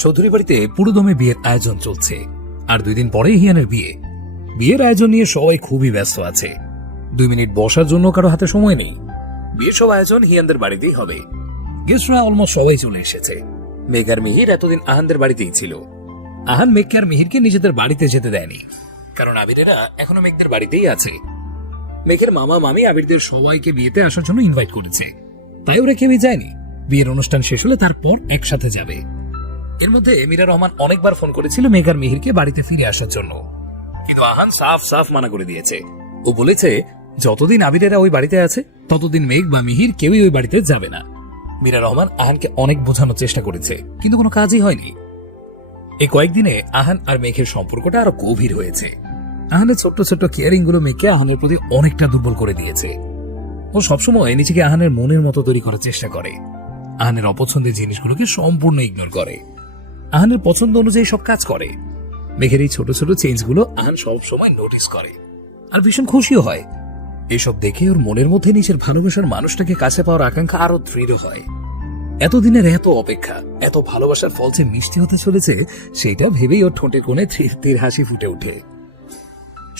চৌধুরী বাড়িতে পুরোদমে বিয়ের আয়োজন চলছে, আর 2 দিন পরে হিয়ানের বিয়ে। বিয়ের আয়োজন নিয়ে সবাই খুবই ব্যস্ত আছে। 2 মিনিট বসার জন্য কারো হাতে সময় নেই। বিয়ের সব আয়োজন হিয়ানদের বাড়িতেই হবে। গেস্টরা অলমোস্ট সবাই চলে এসেছে। মেঘ আর মিহির এতদিন আহানদের বাড়িতেই ছিল। আহান মেঘকে আর মিহিরকে নিজেদের বাড়িতে যেতে দেয়নি, কারণ আবিরেরা এখনো মেঘদের বাড়িতেই আছে। মেঘের মামা মামি আবিরদের সবাইকে বিয়েতে আসার জন্য ইনভাইট করেছে, তাই ওরা কেউই যায়নি। বিয়ের অনুষ্ঠান শেষ হলে তারপর একসাথে যাবে। এর মধ্যে মীরা রহমান অনেকবার ফোন করেছিল মেঘ আর মিহিরকে বাড়িতে ফিরে আসার জন্য, কিন্তু আহান সাফ সাফ মানা করে দিয়েছে। ও বলেছে যতদিন আবিরেরা ওই বাড়িতে আছে ততদিন মেঘ বা মিহির কেউই ওই বাড়িতে যাবে না। মীরা রহমান আহানকে অনেক বোঝানোর চেষ্টা করেছে, কিন্তু কোনো কাজই হয়নি। এই কয়েকদিনে আহান আর মেঘের সম্পর্কটা আরো গভীর হয়েছে। আহানের ছোট্ট ছোট্ট কেয়ারিং গুলো মেঘকে আহানের প্রতি অনেকটা দুর্বল করে দিয়েছে। ও সবসময় নিজেকে আহানের মনের মতো তৈরি করার চেষ্টা করে। আহানের অপছন্দের জিনিসগুলোকে সম্পূর্ণ ইগনোর করে। আহানের পছন্দ অনুযায়ী সব কাজ করে। মেঘের এই ছোট ছোট চেঞ্জগুলো আহান সব সময় নোটিস করে, আর ভীষণ খুশিও হয়। এসব দেখে ওর মনের মধ্যে নিজের ভালোবাসার মানুষটাকে কাছে পাওয়ার আকাঙ্ক্ষা আরো দৃঢ় হয়। এতদিনের এত অপেক্ষা, এত ভালোবাসার ফল যে মিষ্টি হতে চলেছে, সেটা ভেবেই ওর ঠোঁটের কোণে তৃপ্তির হাসি ফুটে ওঠে।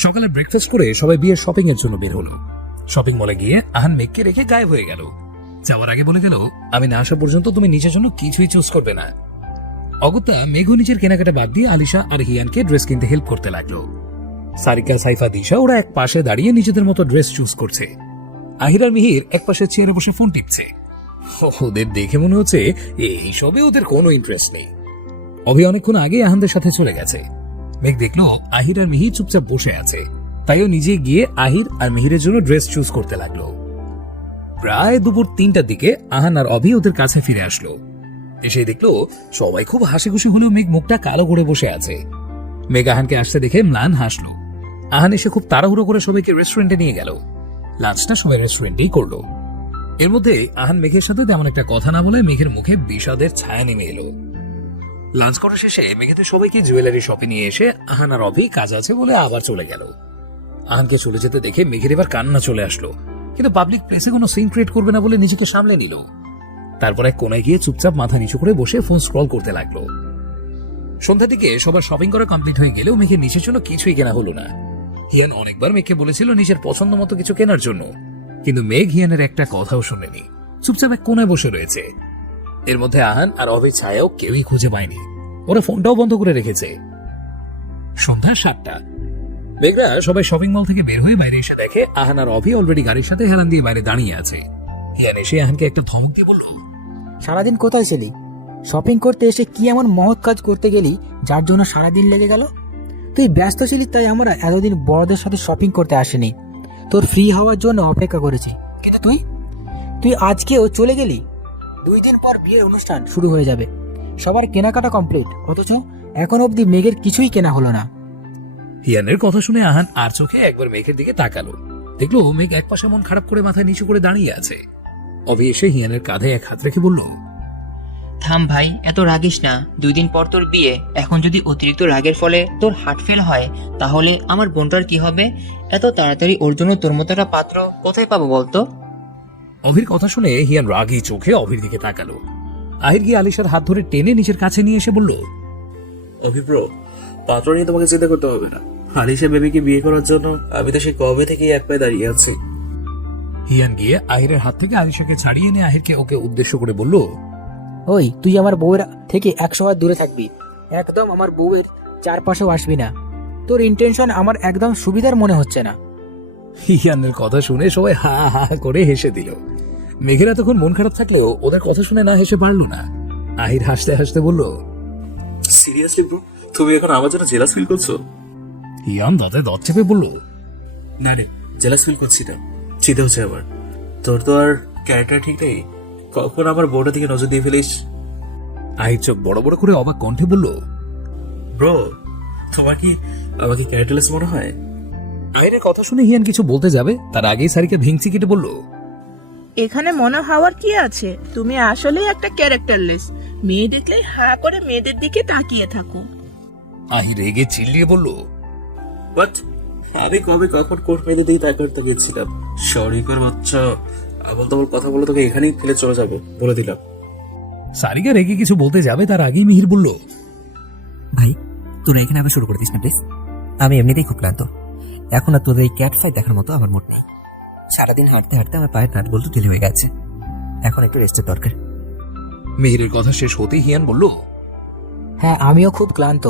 সকালে ব্রেকফাস্ট করে সবাই বিয়ের শপিং এর জন্য বের হলো। শপিং মলে গিয়ে আহান মেঘকে রেখে গায়েব হয়ে গেল। যাওয়ার আগে বলে গেল, আমি না আসা পর্যন্ত তুমি নিজের জন্য কিছুই চুজ করবে না। অগত্যা মেঘ নিজের কেনাকাটা বাদ দিয়ে আলিশা আর হিয়ানকে ড্রেস কিনতে হেল্প করতে লাগলো। সারিকা, সাইফা, দিশা ওরা এক পাশে দাঁড়িয়ে নিজেদের মতো ড্রেস চুজ করছে। আহির আর মিহির এক পাশে চেয়ারে বসে ফোন টিপছে। ওদের দেখে মনে হচ্ছে এইসবে ওদের কোনো ইন্টারেস্ট নেই। অভি অনেকক্ষণ আগে আহানদের সাথে চলে গেছে। মেঘ দেখলো আহির আর মিহির চুপচাপ বসে আছে, তাইও নিজে গিয়ে আহির আর মিহিরের জন্য ড্রেস চুজ করতে লাগলো। প্রায় দুপুর 3টার দিকে আহান আর অভি ওদের কাছে ফিরে আসলো। এসে দেখলো সবাই খুব হাসি খুশি হলেও মেঘ মুখটা কালো করে বসে আছে। মেঘ আহানকে আসতে দেখে ম্লান হাসলো। আহান এসে খুব তাড়াহুড়ো করে সবাইকে রেস্টুরেন্টে নিয়ে গেল। লাঞ্চটা সবাই রেস্টুরেন্টেই করলো। এর মধ্যে আহান মেঘের সাথে তেমন একটা কথা না বলে মেঘের মুখে বিষাদের ছায়া নেমে এলো। লাঞ্চ করা শেষে মেঘেতে সবাইকে জুয়েলারি শপে নিয়ে এসে আহান আর অভি কাজ আছে বলে আবার চলে গেল। আহানকে চলে যেতে দেখে মেঘের এবার কান্না চলে আসলো, কিন্তু পাবলিক প্লেসে কোনো সিন ক্রিয়েট করবে না বলে নিজেকে সামলে নিল। তারপর এক কোনায় গিয়ে চুপচাপ মাথা নিচু করে বসে ফোন স্ক্রল করতে লাগলো। সন্ধ্যার দিকে সবার শপিং করা কমপ্লিট হয়ে গেলেও মেঘের নিচের জন্য কিছুই কেনা হলো না। হিয়ান অনেকবার মেঘকে বলেছিল নিজের পছন্দ মতো কিছু কেনার জন্য, কিন্তু মেঘ হিয়ানের একটা কথাও শোনেনি, চুপচাপ এক কোনায় বসে রয়েছে। এর মধ্যে আহান আর অভির ছায়াও কেউই খুঁজে পায়নি। ওরা ফোনটাও বন্ধ করে রেখেছে। সন্ধ্যা 7টা। মেঘরা সবাই শপিং মল থেকে বের হয়ে বাইরে এসে দেখে আহান আর অভি অলরেডি গাড়ির সাথে হেলান দিয়ে বাইরে দাঁড়িয়ে আছে। হিয়ান এসে আহানকে একটা ধমক দিয়ে বলল, সারাদিন কোথায় ছিলি? শপিং করতে এসে কি এমন মহৎ কাজ করতে গেলি যার জন্য সারাদিন লেগে গেল? তুই ব্যস্ত ছিলি, তাই আমরা এতদিন বড়দের সাথে শপিং করতে আসিনি, তোর ফ্রি হওয়ার জন্য অপেক্ষা করেছি। কিন্তু তুই আজকেও চলে গেলি। 2 দিন পর বিয়ের অনুষ্ঠান শুরু হয়ে যাবে, সবার কেনাকাটা কমপ্লিট, অথচ এখন অবধি মেঘের কিছুই কেনা হলো না। হিয়ানের কথা শুনে আহান আর চোখে একবার মেঘের দিকে তাকালো। দেখলো মেঘ এক পাশে মন খারাপ করে মাথায় নিচু করে দাঁড়িয়ে আছে। অভি এসে হিয়ানের কাঁধে এক হাত রেখে বলল, থাম ভাই, এত রাগিস না। 2 দিন পর তোর বিয়ে, এখন যদি অতিরিক্ত রাগের ফলে তোর হার্ট ফেল হয় তাহলে আমার বোনটার কি হবে? এত তাড়াতাড়ি ওর জন্য তোর মতো একটা পাত্র কোথায় পাবো বলতো? অভির কথা শুনে হিয়ান রাগী চোখে অভির দিকে তাকালো। আহির গিয়ে আলিশার হাত ধরে টেনে নিজের কাছে নিয়ে এসে বলল, অভিপ্র, পাত্র নিয়ে তোমাকে চিন্তা করতে হবে না। আলিশা বেবিকে বিয়ে করার জন্য আমি তো সেই কবে থেকেই এক পায়ে দাঁড়িয়ে আছি। হিয়ান গিয়ে আহিরের হাত থেকে আলিশাকে ছাড়িয়ে এনে আহিরকে ওকে উদ্দেশ্য করে বলল, ওই তুই আমার বউয়ের থেকে 100 হাত দূরে থাকবি, একদম আমার বউয়ের চারপাশেও আসবি না। তোর ইন্টেনশন আমার একদম সুবিধার মনে হচ্ছে না। হিয়ানের কথা শুনে সবাই হা হা করে হেসে দিল। মেঘের এতক্ষণ মন খারাপ থাকলেও ওদের কথা শুনে না হেসে পারল না। আহির হাসতে হাসতে বলল, সিরিয়াসলি ব্রো, তুমি এখন আমার জন্য জেলাস ফিল করছো? হিয়ান দাঁতে দাঁত চেপে বলল, না রে, জেলাস ফিল করছি না, চিন্তা হচ্ছে আমার। তোর তো আর ক্যারেক্টার ঠিক নেই, কখন আমার বউটার দিকে নজর দিয়ে ফেলিস। আহির চোখ বড় বড় করে অবাক কণ্ঠে বলল, ব্রো, তোমার কি আমাকে ক্যারেক্টারলেস মনে হয়? আহিরের কথা শুনে হিয়ান কিছু বলতে যাবে, তার আগেই সারিকা ভেঙচি কেটে বলল, এখানে মনে হওয়ার কি আছে? তুমি আসলেই একটা ক্যারেক্টারলেস। মেয়ে দেখলে হা করে মেয়েদের দিকে তাকিয়ে থাকো। আহির রেগে চিল্লিয়ে বলল, বাট আমি কবে কখন কোর্ট মেয়েদের দিকে তাকাতে গেছিলাম? সরি কর বাচ্চা, আবল তাবল কথা বলে তোকে এখানেই ফেলে চলে যাবো বলে দিলাম। সারিকা রেগে কিছু বলতে যাবে তার আগেই মিহির বলল, ভাই তোরা এখানে আবার শুরু করে দিস না প্লিজ। আমি এমনিতেই খুব ক্লান্ত, এখন আর তোদের এই ক্যাট ফাইট দেখার মতো আমার মুড নেই। সারাদিন হাঁটতে হাঁটতে আমার পায়ের নাট বল্টু ঢিলে হয়ে গেছে, এখন একটু রেস্টের দরকার। মিহিরের কথা শেষ হতেই হিয়ান বলল, হ্যাঁ আমিও খুব ক্লান্ত।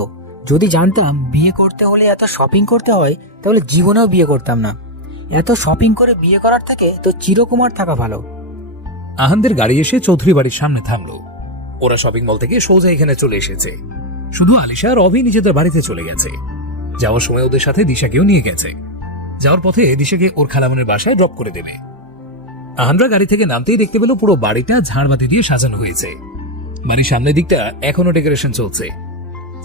যদি জানতাম বিয়ে করতে হলে এত শপিং করতে হয় তাহলে জীবনেও বিয়ে করতাম না। এত শপিং করে বিয়ে করার থেকে তো চিরকুমার থাকা ভালো। আহানদের গাড়ি এসে চৌধুরী বাড়ির সামনে থামলো। ওরা শপিং মল থেকে সোজা এখানে চলে এসেছে। শুধু আলিশা আর অভি নিজেদের বাড়িতে চলে গেছে। যাওয়ার সময় ওদের সাথে দিশাকেও নিয়ে গেছে। যাওয়ার পথে দিশাকে ওর খালামনের বাসায় ড্রপ করে দেবে। আহানরা গাড়ি থেকে নামতেই দেখতে পেল পুরো বাড়িটা ঝাড়বাতি দিয়ে সাজানো হয়েছে। বাড়ির সামনের দিকটা এখনো ডেকোরেশন চলছে।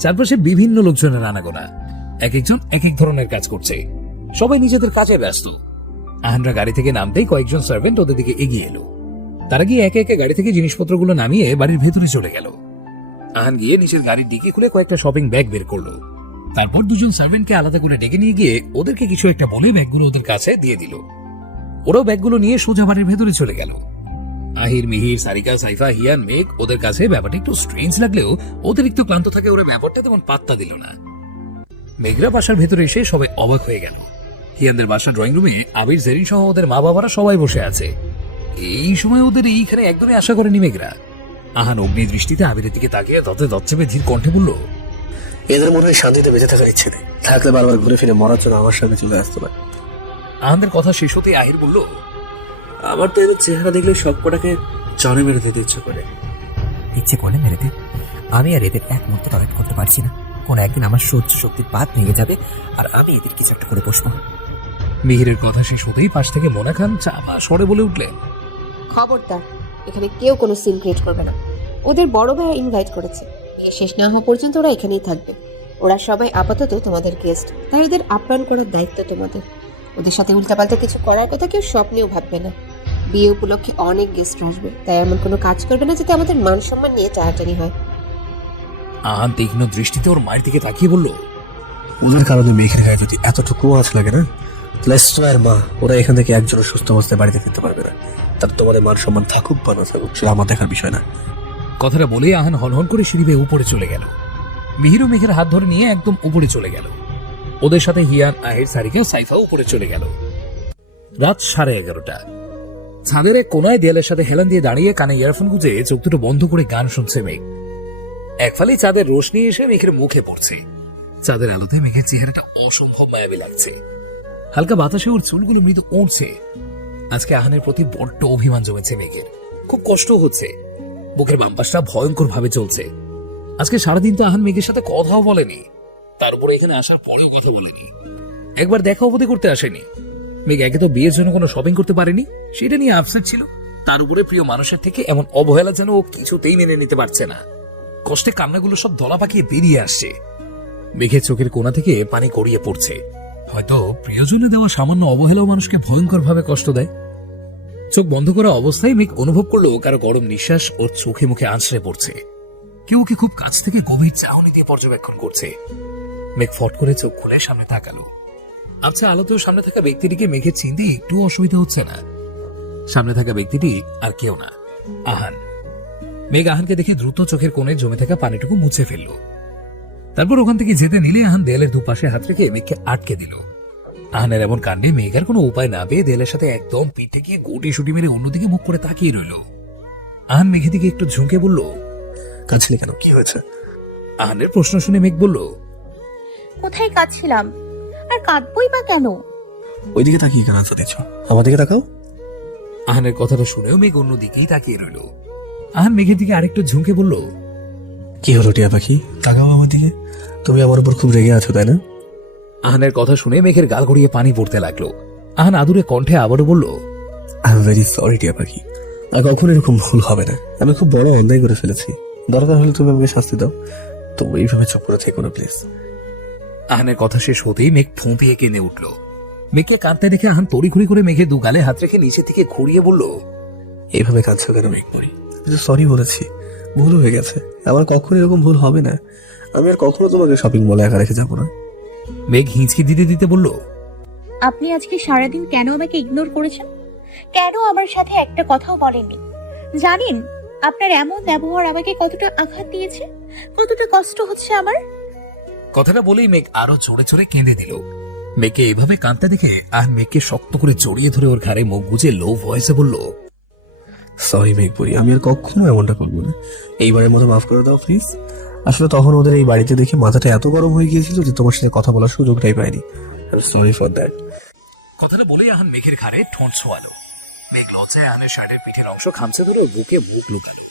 চারপাশে বিভিন্ন লোকজনের আনাগোনা, এক একজন এক এক ধরনের কাজ করছে। সবাই নিজেদের কাজে ব্যস্ত। আহানরা গাড়ি থেকে নামতেই কয়েকজন সার্ভেন্ট ওদের দিকে এগিয়ে এলো। তারা গিয়ে একে একে গাড়ি থেকে জিনিসপত্রগুলো নামিয়ে বাড়ির ভেতরে চলে গেল। আহান গিয়ে নিচের গাড়ির ডিকি খুলে কয়েকটা শপিং ব্যাগ বের করলো। তারপর দুজন সার্ভেন্টকে আলাদা করে ডেকে নিয়ে গিয়ে ওদেরকে কিছু একটা বলে ব্যাগগুলো ওদের কাছে দিয়ে দিল। ওরাও ব্যাগগুলো নিয়ে সোজা বাড়ির ভেতরে চলে গেল। আহির, মিহির, সারিকা, সাইফা, হিয়ান, মেঘ ওদের কাছে ব্যাপারটা একটু স্ট্রেঞ্জ লাগলেও অতিরিক্ত ক্লান্ত থাকে ওরা ব্যাপারটা তেমন পাত্তা দিল না। মেঘরা বাসার ভেতরে এসে সবাই অবাক হয়ে গেল। হিয়ানদের বাসার ড্রয়িং রুমে আবির, জেরিন সহ ওদের মা বাবারা সবাই বসে আছে। এই সময় ওদের এইখানে একদমই আশা করেনি মেঘরা। আহান অগ্নি দৃষ্টিতে আবিরের দিকে তাকিয়ে দতে দত চেপে ধীর কণ্ঠে বলল, এদের মনে হয় শান্তিতে বেঁচে থাকার ইচ্ছে নেই, থাকলে বারবার ঘুরে ফিরে মরার জন্য আমার সামনে চলে আসতো না। আহানদের কথা শেষ হতেই আহির বলল, আমার তো এদের চেহারা দেখলে সব কটাকে জনে মেরে দিতে ইচ্ছে করে। ইচ্ছে করলে মেরে দে, আমি আর এদের এক মুহূর্তে টয়লেট করতে পারছি না। কোন একদিন আমার সহ্য শক্তির পাত ভেঙে যাবে আর আমি এদের কিছু একটা করে বসবো। মিহিরের কথা শেষ হতেই পাশ থেকে মোনা খান চাপা স্বরে বলে উঠলেন, খবরদার, এখানে কেউ কোনো সিন ক্রিয়েট করবে না। ওদের বড় ভাইয়া ইনভাইট করেছে, বিয়ে শেষ না হওয়া পর্যন্ত ওরা এখানেই থাকবে। ওরা সবাই আপাতত তোমাদের গেস্ট, তাই ওদের আপ্যায়ন করার দায়িত্ব তোমাদের। ওদের সাথে উল্টাপাল্টা কিছু করার কথা কেউ স্বপ্নেও ভাববে না। বিয়ে উপলক্ষে অনেক গেস্ট আসবে, তাই এমন কোনো কাজ করবে না যাতে আমাদের মান সম্মান নিয়ে টানাটানি হয়। আহান তীক্ষ্ণ দৃষ্টিতে ওর মায়ের দিকে তাকিয়ে বলল, ওদের কারণে মেঘের গায়ে যদি এতটুকু আঁচ লাগে না, তাহলে মা ওরা এখান থেকে একজনের সুস্থ অবস্থায় বাড়িতে ফিরতে পারবে না। তার তোমাদের মান সম্মান থাকুক বা না থাকুক সেটা আমার দেখার বিষয় না। কথাটা বলে আহান হনহন করে সিঁড়ি বেয়ে উপরে চলে গেল। মিহির ও মেঘের হাত ধরে নিয়ে একদম উপরে চলে গেল। ওদের সাথে হিয়ান, আহির, সারিকা, সাইফা উপরে চলে গেল। রাত 11:30। ছাদের এক কোনায় দেয়ালের সাথে হেলান দিয়ে দাঁড়িয়ে কানে ইয়ারফোন গুঁজে চোখ দুটো বন্ধ করে গান শুনছে মেঘ। একফালে চাঁদের রোশনি এসে মেঘের মুখে পড়ছে। চাঁদের আলোতে মেঘের চেহারাটা অসম্ভব মায়াবী লাগছে। হালকা বাতাসে ওর চুলগুলো মৃদু উড়ছে। আজকে আহানের প্রতি বড্ড অভিমান জমেছে মেঘের। খুব কষ্ট হচ্ছে। বুকের বাম পাশটা ভয়ঙ্কর ভাবে চলছে। আজকে সারাদিন তো আহান মেঘের সাথে কথাও বলেনি, তার উপরে এখানে আসার পরেও কথা বলেনি। একবার দেখা অবধি করতে আসেনি। মেঘ একে তো বিয়ের জন্য কোনো শপিং করতে পারেনি, সেটা নিয়ে আপসেট ছিল। তার উপরে প্রিয় মানুষের থেকে এমন অবহেলা যেন ও কিছুতেই মেনে নিতে পারছে না। কষ্টে কান্নাগুলো সব দলা পাকিয়ে বেরিয়ে আসছে। মেঘের চোখের কোণা থেকে পানি গড়িয়ে পড়ছে। হয়তো প্রিয়জনে দেওয়া সামান্য অবহেলাও মানুষকে ভয়ঙ্কর ভাবে কষ্ট দেয়। চোখ বন্ধ করা অবস্থায় মেঘ অনুভব করলো কারো গরম নিঃশ্বাস ওর চোখে মুখে আঁচড়ে পড়ছে। কেউ ওকে খুব কাছ থেকে গভীর চাহনি দিয়ে পর্যবেক্ষণ করছে। মেঘ ফট করে চোখ খুলে সামনে তাকালো। আচ্ছা, আলোতেও সামনে থাকা ব্যক্তিটিকে মেঘের চিনতে একটু অসুবিধা হচ্ছে না। সামনে থাকা ব্যক্তিটি আর কেউ না, আহান। মেঘ আহানকে দেখে দ্রুত চোখের কোণে জমে থাকা পানিটুকু মুছে ফেললো। তারপর ওখান থেকে যেতে নিলে আহান দেয়ালের দুপাশে হাত রেখে মেঘকে আটকে দিল। আহানের এমন কাণ্ডে মেঘার কোনো উপায় না পেয়ে দেয়ালের সাথে একদম পিঠ থেকে গুটি সুটি মেরে অন্যদিকে মুখ করে তাকিয়ে রইল। আহান মেঘের দিকে একটু ঝুঁকে বলল, কাঁদছিলি কেন, কি হয়েছে? আহানের প্রশ্ন শুনে মেঘ বলল, কোথায় কাঁদছিলাম, আর কাঁদবই বা কেন? ওইদিকে তাকিয়ে কেন আনসার দিচ্ছ? আমার দিকে তাকাও। আহানের কথাটা শুনেও মেঘ অন্যদিকেই তাকিয়ে রইল। আহান মেঘের দিকে আরেকটু ঝুঁকে বলল, কি হলো টিয়া পাখি, তাকাও আমার দিকে। তুমি আমার উপর খুব রেগে আছো তাই না? আহানের কথা শুনে মেঘের গাল গড়িয়ে পানি পড়তে লাগলো। আহান আদুরে কণ্ঠে আবারও বলল, আই এম ভেরি সরি টিয়া পাখি, আর কখনো এরকম ভুল হবে না। আমি খুব বড় অন্যায় করে ফেলেছি, দরকার হলে তুমি আমাকে শাস্তি দাও, তো এইভাবে চুপ করে থেকো না প্লিজ। আহানের কথা শেষ হতেই মেঘ ফুঁপিয়ে কেঁদে উঠল। মেঘকে কাঁদতে দেখে আহান তড়িঘড়ি করে মেঘের দু গালে হাত রেখে নিচে থেকে ঘুরিয়ে বলল, এইভাবে কাঁদছো কেন মেঘ পড়ি? সরি বলেছি, ভুল হয়ে গেছে। আমার কখনো এরকম ভুল হবে না। আমি আর কখনো তোমাকে শপিং মলে একা রেখে যাবো না। মেঘ হিঁচকি দিতে দিতে বলল, আপনি আজকে সারাদিন কেন আমাকে ইগনোর করেছেন? কেন আমার সাথে একটা কথাও বলেননি? জানেন আপনার এমন ব্যবহার আমাকে কতটা আঘাত দিয়েছে, কতটা কষ্ট হচ্ছে আমার। কথাটা বলেই মেঘ আরো জোরে জোরে কেঁদে দিল। মেঘকে এভাবে কাঁদতে দেখে আহান মেঘকে শক্ত করে জড়িয়ে ধরে ওর ঘাড়ে মুখ গুজে লো ভয়েসে বলল, সরি মেঘপুরি, আমি আর কখনো এমনটা করবো না। এইবারের মতো মাফ করে দাও প্লিজ। আসলে তখন ওদের এই বাড়িতে দেখে মাথাটা এত গরম হয়ে গিয়েছিল যে তোমার সাথে কথা বলার সুযোগটাই পাইনি। Sorry for that. কথাটা বলেই আহান মেঘের ঘাড়ে ঠোঁট ছোয়ালো। মেঘ লজ্জায় আহানের শার্টের পিঠের অংশ খামচে ধরে ওর বুকে মুখ লুকালো।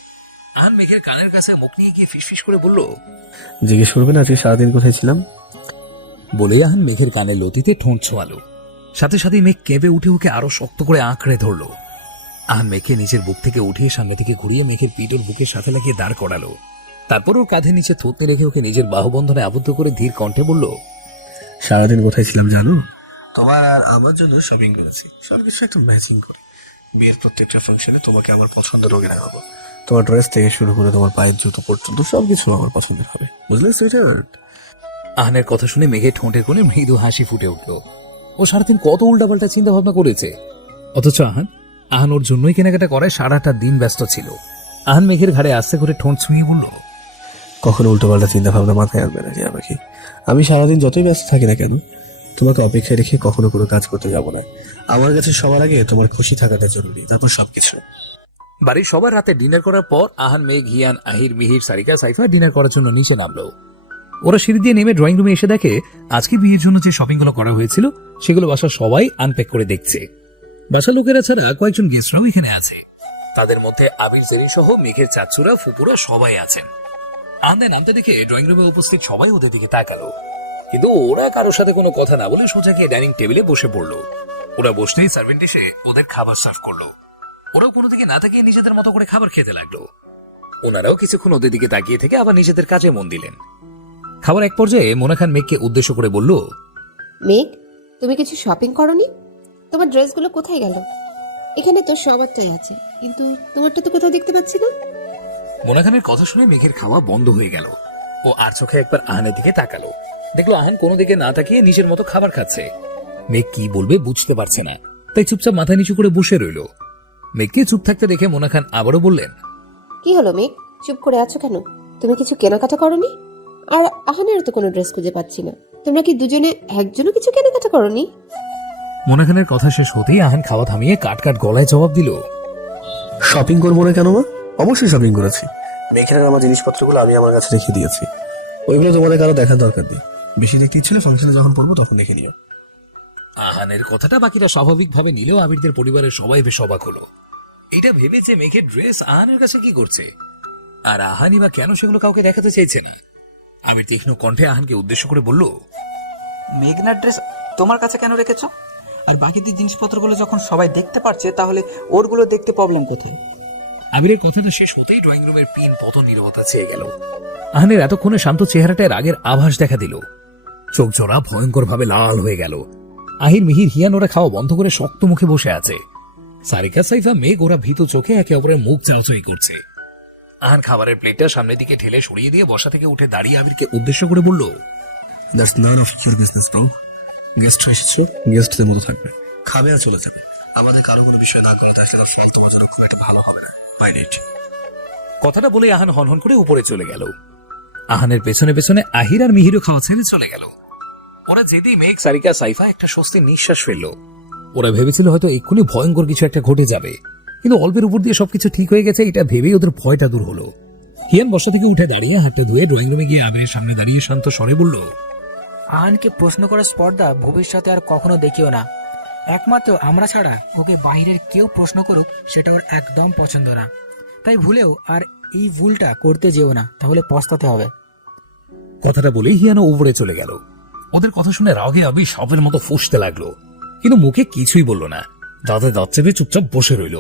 আহান মেঘের কানের কাছে মুখ নিয়ে গিয়ে ফিসফিস করে বলল, জিজ্ঞেস করবে না আজকে সারাদিন কোথায় ছিলাম? বলেই আহান মেঘের কানে লতিতে ঠোঁট ছোয়ালো। সাথে সাথে মেঘ কেঁপে উঠে ওকে আরো শক্ত করে আঁকড়ে ধরলো। আহান মেঘকে নিজের বুক থেকে উঠিয়ে সামনে থেকে ঘুরিয়ে মেঘের পিঠের বুকের সাথে লাগিয়ে দাঁড় করালো। তারপর ওর কাঁধে নিচে থুতনি রেখে ওকে নিজের বাহুবন্ধনে আবদ্ধ করে ধীর কণ্ঠে বলল, সারাদিন কোথায় ছিলাম জানো? তোমার আর আমার জন্য শপিং করেছি, সবকিছু একটু ম্যাচিং করে। বিয়ের প্রত্যেকটা ফাংশনে তোমাকে আমার পছন্দ রঙের লাগাবো। তোমার ড্রেস থেকে শুরু করে তোমার পায়ের জুতো পর্যন্ত সবকিছু আমার পছন্দের হবে, বুঝলে সুইটার্ট? আহানের কথা শুনে মেঘের ঠোঁটের কোণে মৃদু হাসি ফুটে উঠল। ও সারাদিন কত উল্টাপাল্টা চিন্তা ভাবনা করেছে, অথচ আহান ওর জন্যই কেনাকাটা করায় সারাটা দিন ব্যস্ত ছিল। আহান মেঘের ঘাড়ে আস্তে করে ঠোঁট ছুঁয়ে বলল, কখনো উল্টোপাল্টা চিন্তা ভাবনা মাথায় আনবে না টিয়া পাখি। আমি সারাদিন যতই ব্যস্ত থাকি না কেন, তোমাকে অপেক্ষায় রেখে কখনো কোনো কাজ করতে যাব না। আমার কাছে সবার আগে তোমার খুশি থাকাটা জরুরি, তারপর সবকিছু। বাড়ির সবার রাতে ডিনার করার পর আহান, মেঘ, হিয়ান, আহির, মিহির, সারিকা, সাইফা ডিনার করার জন্য নিচে নামলো। ওরা সিঁড়ি দিয়ে নেমে ড্রয়িং রুমে এসে দেখে আজকে বিয়ের জন্য যে শপিংগুলো করা হয়েছিল সেগুলো বাসার সবাই আনপ্যাক করে দেখছে। বাসার লোকেরা ছাড়া কয়েকজন গেস্টরাও এখানে আছে। তাদের মধ্যে আবির, জেরিন সহ মেঘের চাচুরা, ফুপুরা সবাই আছেন। আহানদে নামতে দেখে ড্রয়িং রুমে উপস্থিত সবাই ওদের দিকে তাকালো, কিন্তু ওরা কারোর সাথে কোনো কথা না বলে সোজা গিয়ে ডাইনিং টেবিলে বসে পড়লো। ওরা বসতেই সার্ভেন্ট এসে ওদের খাবার সার্ভ করলো। ওরাও কোনো দিকে না তাকিয়ে নিজেদের মতো করে খাবার খেতে লাগলো। ওনারাও কিছুক্ষণ ওদের দিকে তাকিয়ে থেকে আবার নিজেদের কাজে মন দিলেন। খাবার এক পর্যায়ে মোনা খান মেঘকে উদ্দেশ্য করে বলল, মেঘ, তুমি কিছু শপিং করনি? তোমার ড্রেসগুলো কোথায় গেল? এখানে তো সবারটাই আছে, কিন্তু তোমারটা তো কোথাও দেখতে পাচ্ছি না। মোনা খানের কথা শুনে মেঘের খাওয়া বন্ধ হয়ে গেল। ও আর চোখে একবার আহানের দিকে তাকালো, দেখলো আহান কোনো দিকে না তাকিয়ে নিজের মতো খাবার খাচ্ছে। মেঘ কি বলবে বুঝতে পারছে না, তাই চুপচাপ মাথা নিচু করে বসে রইল। মেঘকে চুপ থাকতে দেখে মোনা খান আবারও বললেন, কি হলো মেঘ, চুপ করে আছো কেন? তুমি কিছু কেনাকাটা করনি? আর আহানের তো কোনো ড্রেস খুঁজে পাচ্ছি না। তোমরা কি দুজনে একজনও কিছু কেনাকাটা করনি? মোনা খানের কথা শেষ হতেই আহান খাওয়া থামিয়ে কাট কাট গলায় জবাব দিল, শপিং করবো না কেন মা? অবশ্যই শপিং করেছি। মেঘের আমার জিনিসপত্রগুলো আমি আমার কাছে রেখে দিয়েছি, ওইগুলো তোমাদের কারো দেখার দরকার নেই। বেশি দেখতে ইচ্ছে হলে ফাংশনে যখন পড়বো তখন দেখে নিও। আহানের কথাটা বাকিরা স্বাভাবিকভাবে নিলেও আবিরদের পরিবারের সবাই বেশ অবাক হলো। এটা ভেবেছে মেঘের ড্রেস আহানের কাছে কি করছে, আর আহানই বা কেন সেগুলো কাউকে দেখাতে চাইছে না। আবির তীক্ষ্ণ কণ্ঠে আহানকে উদ্দেশ্য করে বলল, মেঘনার ড্রেস তোমার কাছে কেন রেখেছো? আর বাকিদের জিনিসপত্রগুলো যখন সবাই দেখতে পারছে, তাহলে ওরগুলো দেখতে প্রবলেম কোথায়? আবিরের কথাটা শেষ হতেই ড্রয়িং রুমের পিন পতন নীরবতা ছেয়ে গেল। আহানের এতক্ষণে শান্ত চেহারাটায় রাগের আভাস দেখা দিল। চোখ জোড়া ভয়ঙ্কর ভাবে লাল হয়ে গেল। আহির, মিহির, হিয়ান ওরা খাওয়া বন্ধ করে শক্ত মুখে বসে আছে। সারিকা, সাইফা, মেঘ ওরা ভীত চোখে একে অপরের মুখ চাওয়াচাই করছে। আহান খাবারের প্লেটটা সামনের দিকে ঠেলে সরিয়ে দিয়ে বসা থেকে উঠে দাঁড়িয়ে আবিরকে উদ্দেশ্য করে বলল, that's none of your business bro. Guest এসেছো, গেস্টদের মতো থাকবে, খাবে আর চলে যাবে। আমাদের কারো কোনো বিষয় না করে আসলে তার ফল তোমার জন্য খুব একটা ভালো হবে না। Bye night. কথাটা বলে আহান হনহন করে উপরে চলে গেল। আহানের পেছনে পেছনে আহির আর মিহিরও খাওয়া ছেড়ে চলে গেল। ওরা যেতেই মেঘ, সারিকা, সাইফা একটা স্বস্তির নিঃশ্বাস ফেলল। ওরা ভেবেছিল হয়তো এক্ষুনি ভয়ঙ্কর কিছু একটা ঘটে যাবে, কিন্তু অল্পের উপর দিয়ে সবকিছু ঠিক হয়ে গেছে এটা ভেবেই ওদের ভয়টা দূর হলো। হিয়ান বসা থেকে উঠে দাঁড়িয়ে হাঁটতে ধুয়ে ড্রয়িং রুমে গিয়ে আবিরের সামনে দাঁড়িয়ে শান্ত স্বরে বলল, আহানকে প্রশ্ন করার স্পর্ধা ভবিষ্যতে আর কখনো দেখিও না। একমাত্র আমরা ছাড়া ওকে বাইরের কেউ প্রশ্ন করুক সেটা ওর একদম পছন্দ না। তাই ভুলেও আর এই ভুলটা করতে যেও না, তাহলে পস্তাতে হবে। কথাটা বলেই হিয়ানও উপরে চলে গেল। ওদের কথা শুনে রাগে আবি সাপের মতো ফুঁসতে লাগলো, কিন্তু মুখে কিছুই বলল না। দাঁতে দাঁত চেপে চুপচাপ বসে রইল।